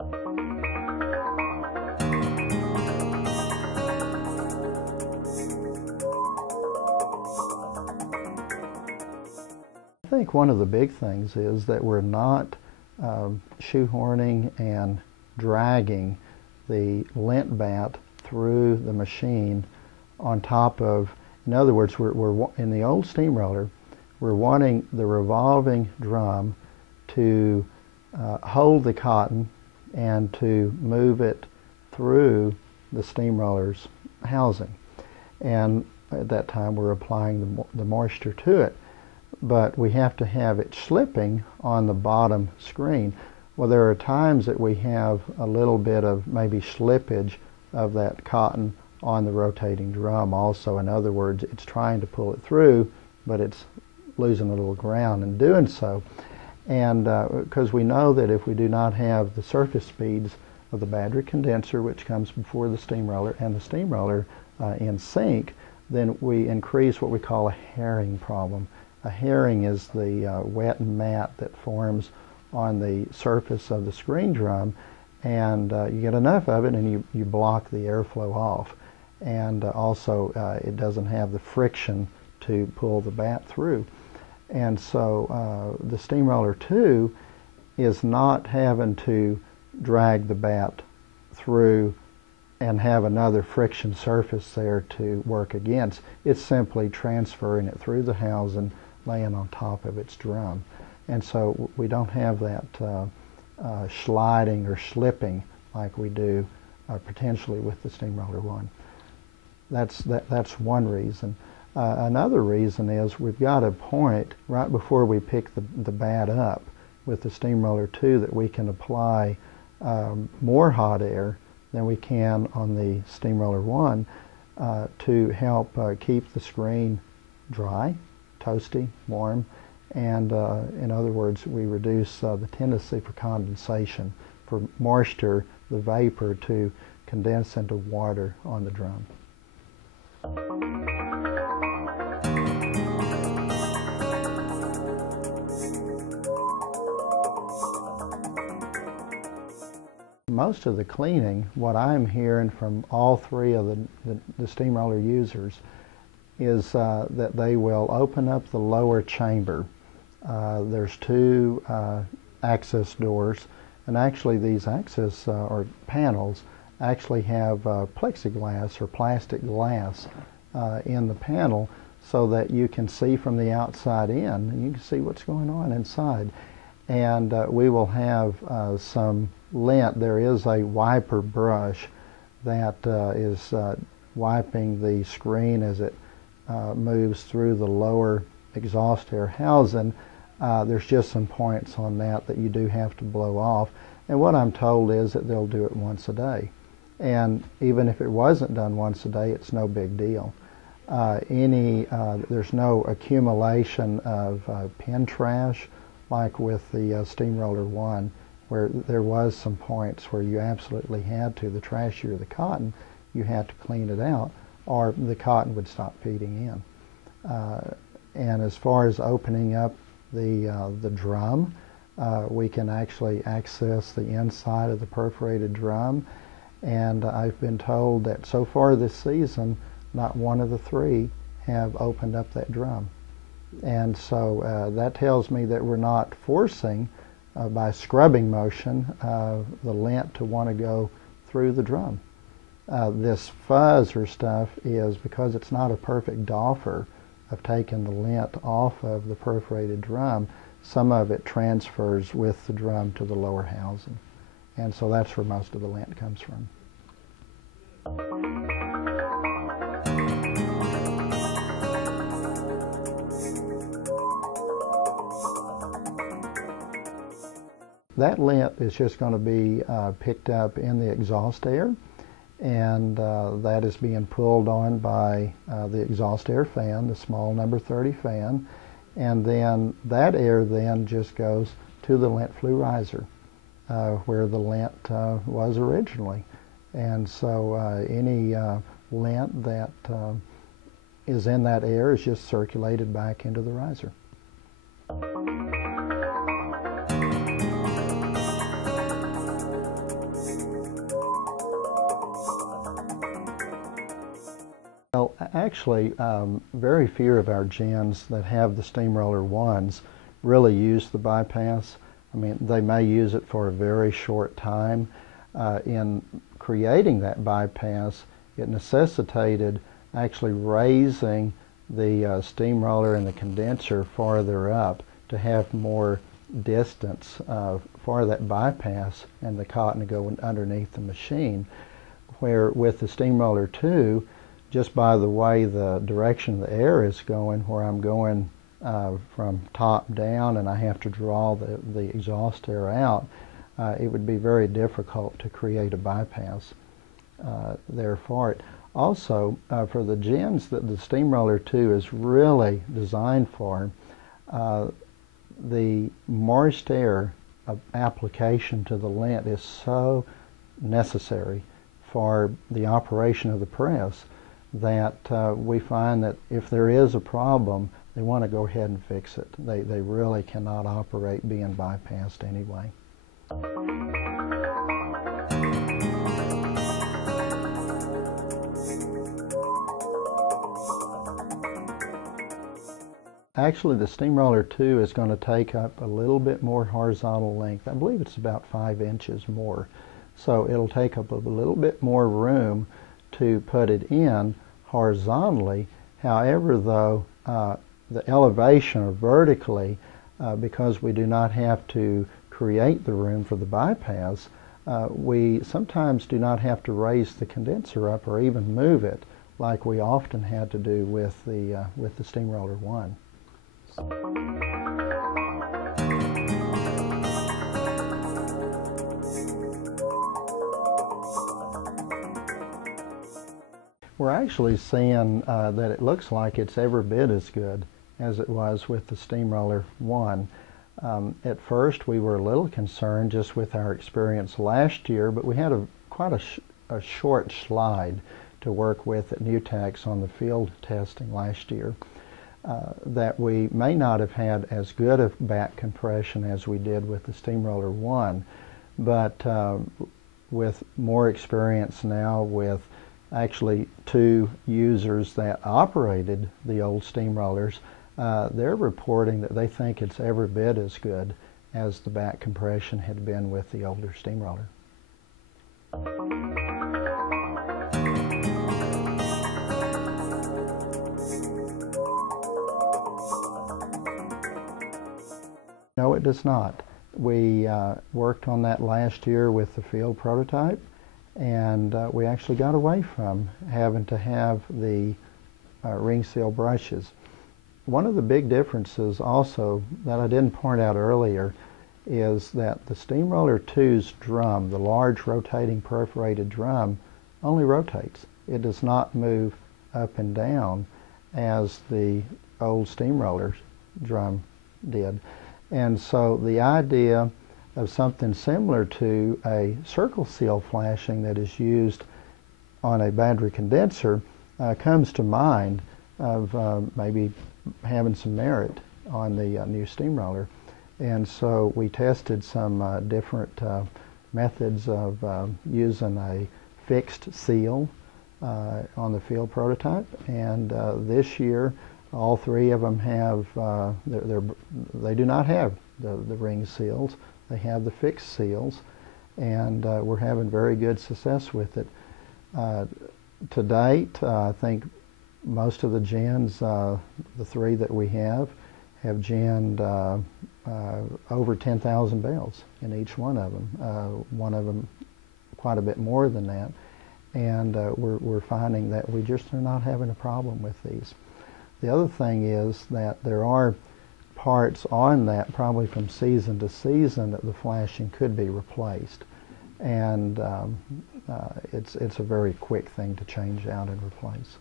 I think one of the big things is that we're not shoehorning and dragging the lint bat through the machine on top of, in other words, we're in the old steamroller, we're wanting the revolving drum to hold the cotton and to move it through the steamroller's housing. And at that time we're applying the moisture to it. But we have to have it slipping on the bottom screen. Well, there are times that we have a little bit of maybe slippage of that cotton on the rotating drum also. In other words, it's trying to pull it through, but it's losing a little ground in doing so. And because we know that if we do not have the surface speeds of the battery condenser, which comes before the steamroller, and the steamroller in sync, then we increase what we call a herring problem. A herring is the wet mat that forms on the surface of the screen drum, and you get enough of it and you block the airflow off. And also it doesn't have the friction to pull the bat through. And so the Steamroller II is not having to drag the bat through and have another friction surface there to work against. It's simply transferring it through the housing, laying on top of its drum. And so we don't have that sliding or slipping like we do potentially with the Steamroller I. That's one reason. Another reason is we've got a point right before we pick the bat up with the Steamroller II that we can apply more hot air than we can on the Steamroller I to help keep the screen dry, toasty, warm, and in other words, we reduce the tendency for condensation, for moisture, the vapor, to condense into water on the drum. Most of the cleaning, what I'm hearing from all three of the steamroller users, is that they will open up the lower chamber. There's two access doors, and actually these access or panels actually have plexiglass or plastic glass in the panel so that you can see from the outside in, and you can see what's going on inside. And we will have some lint. There is a wiper brush that is wiping the screen as it moves through the lower exhaust air housing. There's just some points on that you do have to blow off. And what I'm told is that they'll do it once a day. And even if it wasn't done once a day, it's no big deal. There's no accumulation of pin trash like with the Steamroller I, where there was some points where you absolutely had to, the trashier the cotton, you had to clean it out, or the cotton would stop feeding in. And as far as opening up the drum, we can actually access the inside of the perforated drum, and I've been told that so far this season, not one of the three have opened up that drum. And so that tells me that we're not forcing, by scrubbing motion, the lint to want to go through the drum. This fuzz or stuff is because it's not a perfect doffer of taking the lint off of the perforated drum. Some of it transfers with the drum to the lower housing. And so that's where most of the lint comes from. That lint is just going to be picked up in the exhaust air, and that is being pulled on by the exhaust air fan, the small number 30 fan, and then that air then just goes to the lint flue riser where the lint was originally. And so any lint that is in that air is just circulated back into the riser. Actually, very few of our gens that have the Steamroller 1s really use the bypass. I mean, they may use it for a very short time. In creating that bypass, it necessitated actually raising the steamroller and the condenser farther up to have more distance for that bypass and the cotton to go underneath the machine. Where with the Steamroller 2, just by the way the direction the air is going, where I'm going from top down and I have to draw the exhaust air out, it would be very difficult to create a bypass there for it. Also, for the gens that the Steamroller 2 is really designed for, the moist air application to the lint is so necessary for the operation of the press that we find that if there is a problem, they want to go ahead and fix it. They really cannot operate being bypassed anyway. Actually, the Steamroller 2 is going to take up a little bit more horizontal length. I believe it's about 5 inches more. So it'll take up a little bit more room to put it in horizontally. However, though, the elevation or vertically, because we do not have to create the room for the bypass, we sometimes do not have to raise the condenser up or even move it like we often had to do with the Steamroller 1. We're actually seeing that it looks like it's every bit as good as it was with the Steamroller 1. At first we were a little concerned just with our experience last year, but we had quite a short slide to work with at Newtax on the field testing last year. That we may not have had as good of back compression as we did with the Steamroller 1, but with more experience now with actually 2 users that operated the old steamrollers, they're reporting that they think it's every bit as good as the back compression had been with the older steamroller. No, it does not. We worked on that last year with the field prototype, and we actually got away from having to have the ring seal brushes. One of the big differences also that I didn't point out earlier is that the Steamroller 2's drum, the large rotating perforated drum, only rotates. It does not move up and down as the old steamroller drum did. And so the idea of something similar to a circle seal flashing that is used on a battery condenser comes to mind of maybe having some merit on the new steamroller. And so we tested some different methods of using a fixed seal on the field prototype, and this year all 3 of them have, they do not have the ring seals. They have the fixed seals, and we're having very good success with it. To date, I think most of the gens, the 3 that we have ginned over 10,000 bales in each one of them. One of them quite a bit more than that, and we're finding that we just are not having a problem with these. The other thing is that there are parts on that, probably from season to season, that the flashing could be replaced, and it's a very quick thing to change out and replace.